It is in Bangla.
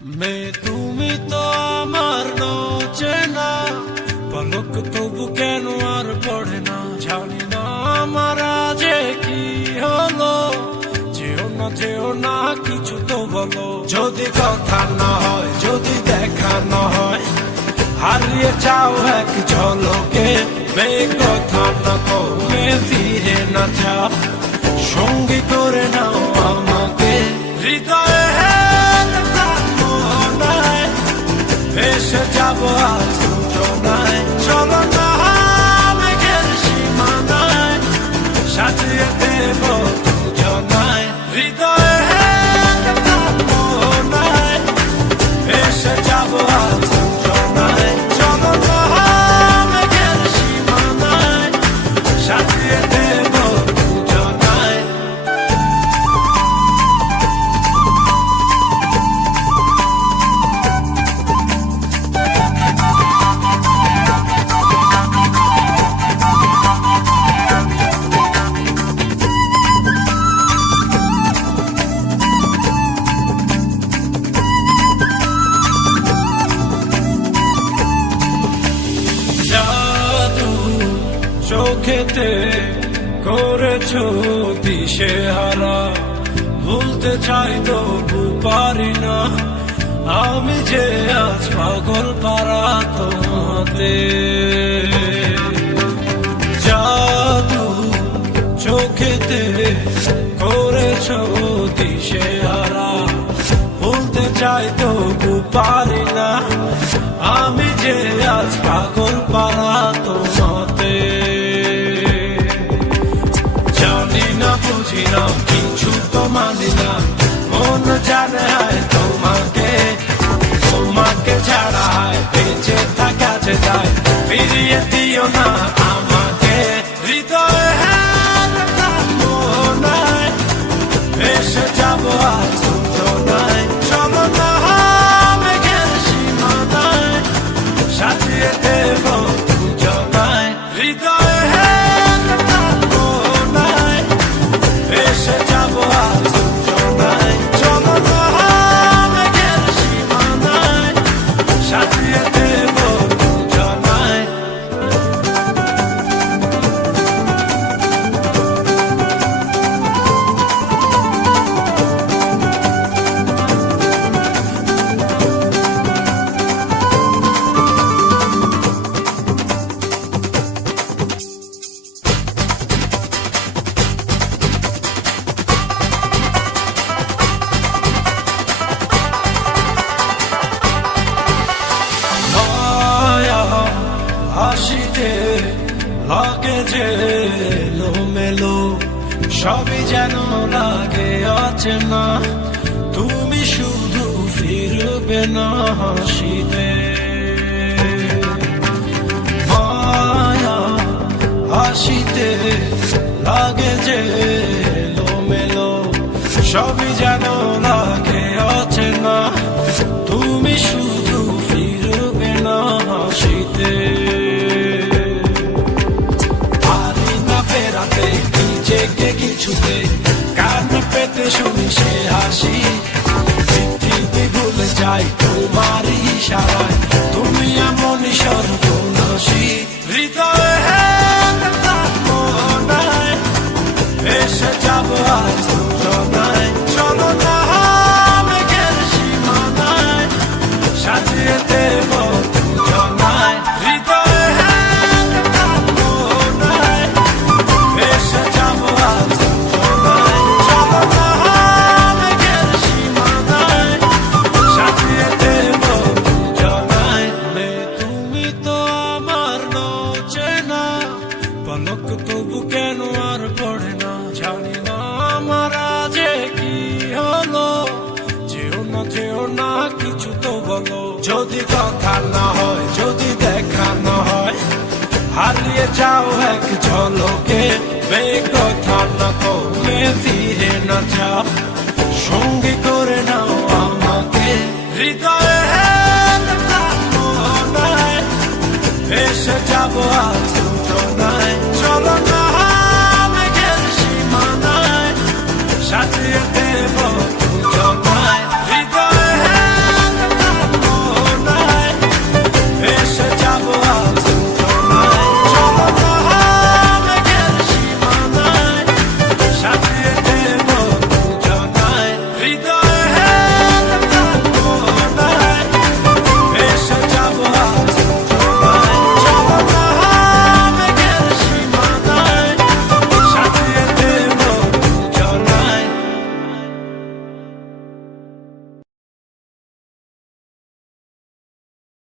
তুমি তো আমার চেনা পলক, তবু কেন আর পড়ে না জানি না আমার যে কি হলো। যেও না কিছু তো বলো, যদি কথা না হয়, যদি দেখা না হয়, হারিয়ে যাও এক ঝলকে। কথা না কমে ফিরে না যাও, সঙ্গী করে নাও আমাকে। হৃদয়ে ভেসে যাবো আজ যোজনায়, চলো না মেঘের সীমানায়, সাজিয়ে দেব দুজনায়। হৃদয়ে ভেসে যাবো আজ যোজনায়, চলো না মেঘের সীমানায়, সাজিয়ে দেব দুজনায়। চোখেতে করেছো দিশে হারা, ভুলতে চাই তবু পারি না, আমি যে আজ পাগল পারা তোমাতে। জাদু চোখেতে করেছো দিশে হারা, ভুলতে চাই তবু পারি না, আমি যে আজ পাগল পারা তোমাতে। জানি না বুঝি না কিছু তো মানি না, মন জানে তোমাকে, তোমাকে ছাড়া বেঁচে থাকা যে যায়, ফিরিয়ে দিও না আমাকে। হৃদয়ে মনায় ভেসে যাবো আজ যোজনায়, চলো না মেঘের সীমানায়, সাজিয়ে দেব দুজনায়। হৃদয়ে মনায় ভেসে যাবো আজ যোজনায়, চলো না মেঘের সীমানায়, সাজিয়ে দেব দুজনায়। হাসিতে লাগে যে এলোমেলো, সবই যেন লাগে অচেনা, তুমি শুধু ফিরবে না হাসিতে। মায়া হাসিতে লাগে যে এলোমেলো, সবই যেন লাগে অচেনা, তুমি শুধু ফিরবে না হাসিতে। নিজেকে কিছুতে কান পেতে শুনি সে হাসি, পৃথিবী ভুলে যাই তোমার ইশারায়, তুমি এমনই সর্বনাশী। হৃদয়ে মনায় ভেসে যাবো আজ যোজনায়, চলো না মেঘের সীমানায়, সাজিয়ে দেব দুজনায়। হৃদয়ে মনায় ভেসে যাবো আজ যোজনায়, চলো না মেঘের সীমানায়, সাজিয়ে দেব দুজনায়। তুমি তো আমার চেনা পলক, তবু কেন আর পড়ে না জানি না আমার যে কি হলো। যেও না কিছু তো বলো, যদি কথা না হয়, যদি দেখা না হয়, হারিয়ে যাও এক ঝলকে। কথা না কমে ফিরে না যাও, সঙ্গী করে নাও আমাকে। হৃদয়ে মনায় ভেসে যাবো আজ যোজনায়, চলো